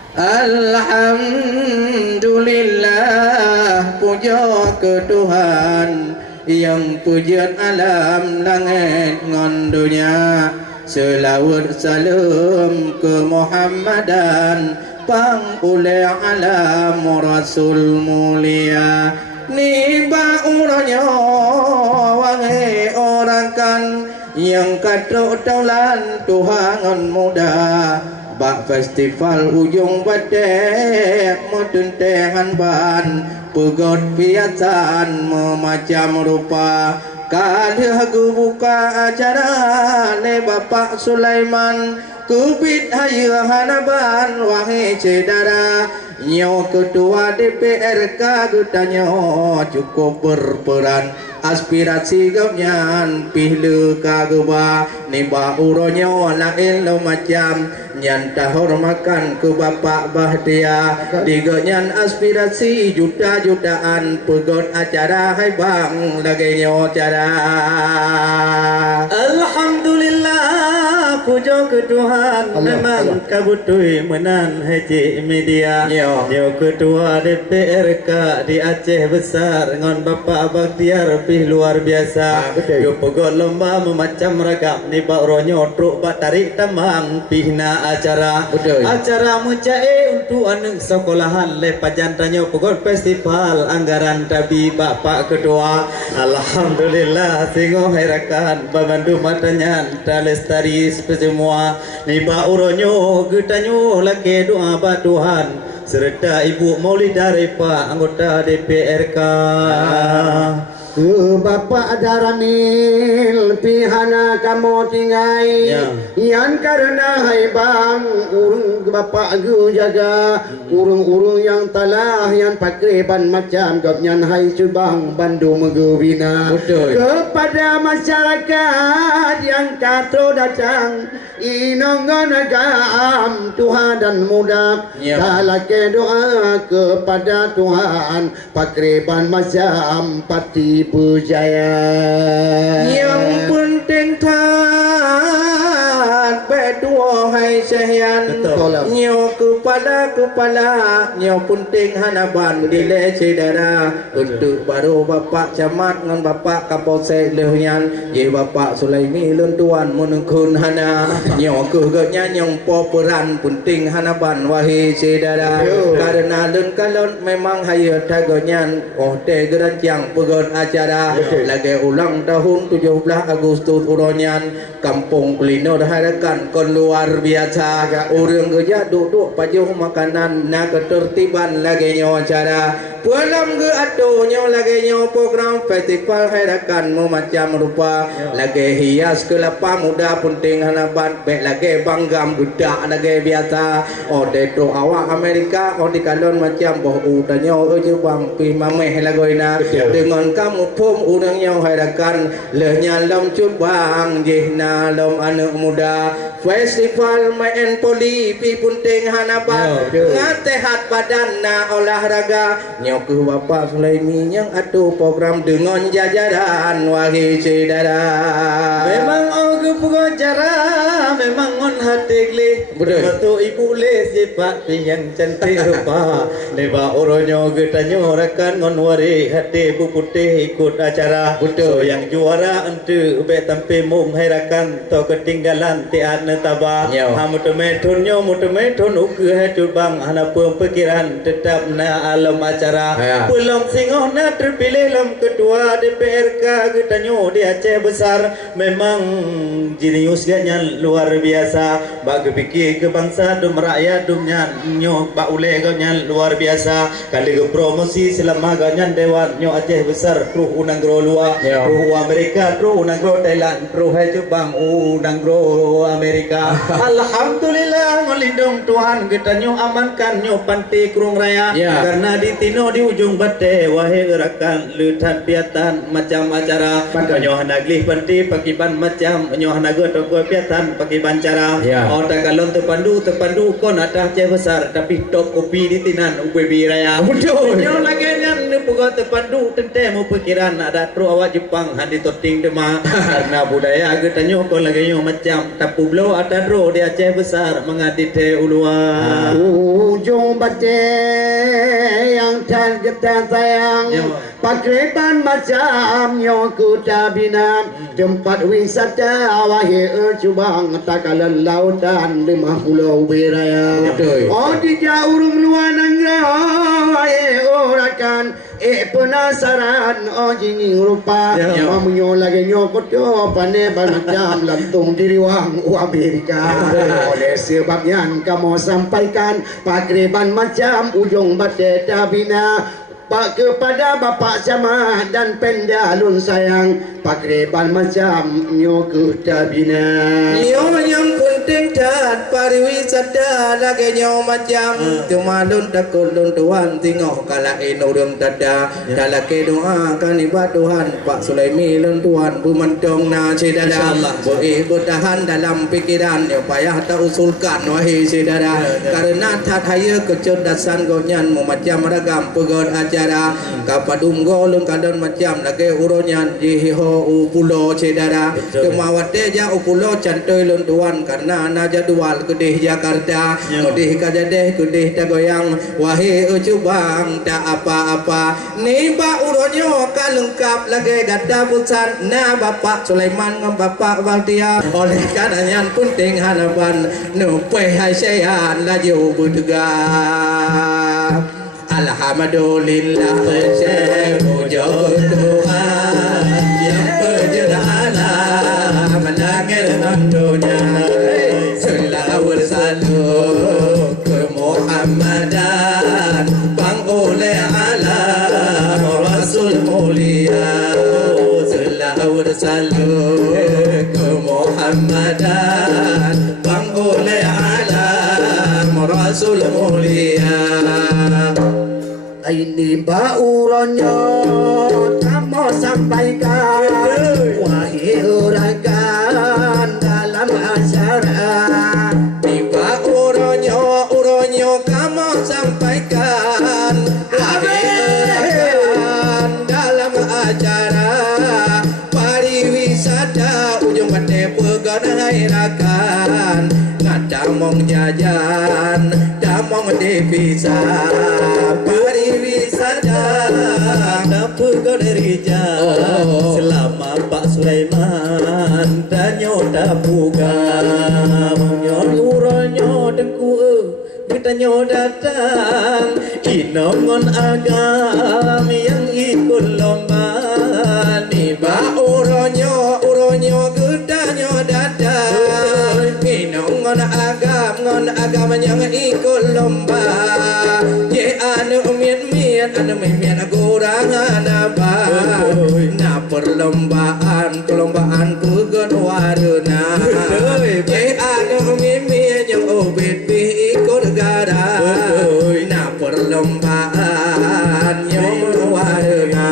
Alhamdulillah, puja ke Tuhan yang pujian alam langit ngan dunia. Selawat salam ke Muhammadan pang oleh alam Rasul mulia. Ni bauranya wangi orang kan yang katuk taulan Tuhan muda. Bak festival ujung badek mudun tengan ban pegot piatan memacam rupa. Kali aku buka acara le Bapak Sulaiman kupit hayu hanaban wahai cedara. Nyo ketua DPRK gutanya cukup berperan aspirasi gamnyan pihlu kageba nimba uronyo lain lo macam nyan tahor makan ke Bapak Bahtia digonyan aspirasi juta-jutaan pegot acara hai bang lagi nyo cara. Alhamdulillah puja ke Tuhan memang kabutui menan haji media yo ketua DPRK di Aceh besar ngon Bapak Bahtiar luar biasa. Yo pegot lomba memacam ragam ni bak ronyo truk bak tarik tamang pihna acara. Acara mencae untuk anak sekolahan le pajan tanyo pegot festival anggaran tabi Bapak Ketua. Alhamdulillah singo herakan babandu matanya talestari semua ni bak ronyo getanyo laki doa ba Tuhan serta Ibu Maulida Repa anggota DPRK. Ke Bapak Daranil pihana kamu tinggai yang karena hai bang urung Bapak gu jaga urung-urung yang talah yang pakai ban macam gapnyan hai subang bandu megubina kepada masyarakat yang katro datang inongon agam Tuhan dan muda kalake doa kepada Tuhan pakai ban macam pati pujaya yang penting tak berdua hai sehyan nyo kepada nyo penting hanaban dile cedera untuk baru Bapak Camat dengan Bapak Kapolsek lehyan ye Bapak Sulaimi luntuan menengkun hana nyo kegenya nyong peran penting hanaban wahai cedera karena lun kalon memang hayat tagonyan te gerancang pegon acara lagi ulang tahun 17 Agustus uronyan kampung kuliner harakan kon luar biasa urang kerja duduk pajuh makanan na ketertiban lagi nyo acara pulang ke atunya lagi nyo program festival harakan memacam rupa lagi hias kelapa muda penting hanaban baik lagi banggam budak lagi biasa detro awak Amerika di kalon macam boh udahnya je bang pi mameh lagoina dengan kamu pun urangnya harakan lehnya lam cut bang jehna lam anak muda festival main poli pi punting hanaban ngatehat badan na olahraga nyo ke Bapak Sulaimi yang atuh program dengan jajaran wahai saudara memang oge pengacara memang ngon hati glih betul ibu les je pak yang cantik rupa leba oronyo getanyo rakan ngon wari hati bu putih ikut acara betul yang juara ente be tampe mung herakan to ketinggalan tian tabah ha mutemetunyo mutemetun uke hatu bang hana pikiran tetap na alam acara belum singoh na terpilih lam ketua DPRK getanyo di Aceh besar memang jenius ganya luar biasa bagi fikir ke bangsa dum rakyat dumnya nyo ba ule ganya luar biasa kali ke promosi selama ganya dewan nyo Aceh besar truh unanggro luar truh Amerika truh unanggro Thailand truh hai Jepang unanggro Amerika alhamdulillah ngelindung Tuhan getanyo amankan nyo panti Krung Raya karena di tino di ujung bate wahai gerakan lutat piatan macam acara nyo hanaglih panti pakiban macam nyo hanago toko piatan pakiban cara otak kalon tepandu kon atas Aceh besar tapi top kopi di tinan UPB Raya nyo lagi nyan buat terpandu tentemu pikiran ada tru awak Jepang handi toting dema karena budaya ge tanyo kon lagi nyo macam tapu blo ada dro di Aceh besar mengadi te ulua ujung bate yang tergetar sayang Ya. Pakreban macam yo kuda bina tempat wisata wahai cubang takalan lautan 50 wiraya Betul. oh di jauh luar negeri orakan penasaran oh jinging rupa Ya. mamunyo lagi nyo koto pane macam lantung diri wang Amerika oleh sebabnya kamu sampaikan pakreban macam ujung bate tabina Pak kepada Bapak Camat dan Pendalun sayang pakreban macam nyo ketabina Nyo yang penting dan pariwisata lagi nyo macam tumalun takulun tuan tengok kala inurung tada dalam doa kan ibadat Tuhan Pak Sulaimi lun tuan bumantong na sidada boleh bertahan dalam pikiran yo payah tak usulkan wahai sidada karena tak haya kecerdasan gonyan macam ragam pegon acara kapadung golung kadon macam lagi uronyan jiho upulo cedara kemawate ja upulo cantoy lun tuan karena na jadwal kedih Jakarta kedih kajadeh kedih tagoyang wahai ujubang tak apa-apa ni ba uronyo kalengkap lagi gada pusan na Bapak Sulaiman ngam Bapak Waltia oleh karenanya penting hanapan no pe hai sayan laju bertegak Alhamdulillah sewujud Tuhan yang berjalanan melangit dunia selawat salam ke Muhammadan bang oleh alam Rasul mulia selawat salam ke Muhammadan bang oleh alam Rasul mulia ini bauronyo kamu sampaikan wahai uragan dalam acara tiba uronyo kamu sampaikan wahai uragan dalam acara pariwisata ujung bate pegan hairakan ngadamong jajan damong devisa pariwisata Dapugo dari jauh selama Pak Sulaiman danyo dapuga nyo uronyo dengku kita nyo datang inongon agam yang ikut lomba ni ba uronyo gedanyo datang inongon agam yang ikut lomba ye anu mian gorangan apa na perlombaan pegon warna ye anu mian yang obet ikut gara na perlombaan yang warna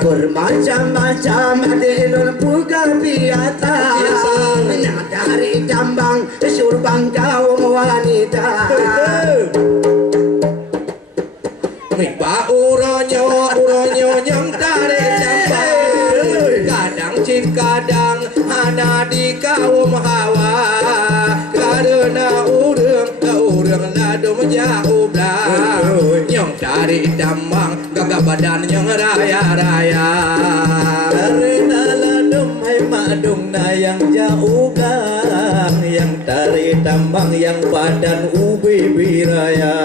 bermacam-macam adilul pugal biata nak dari jambang surbang kaum wanita Mipa uronyo yang tarik jambang kadang cip kadang hana di kaum hawa karena urang ladum jauh belah yang tarik jambang gagah badan yang raya-raya karena ladum hai madung na yang jauh gang yang tarik tambang yang badan ubi biraya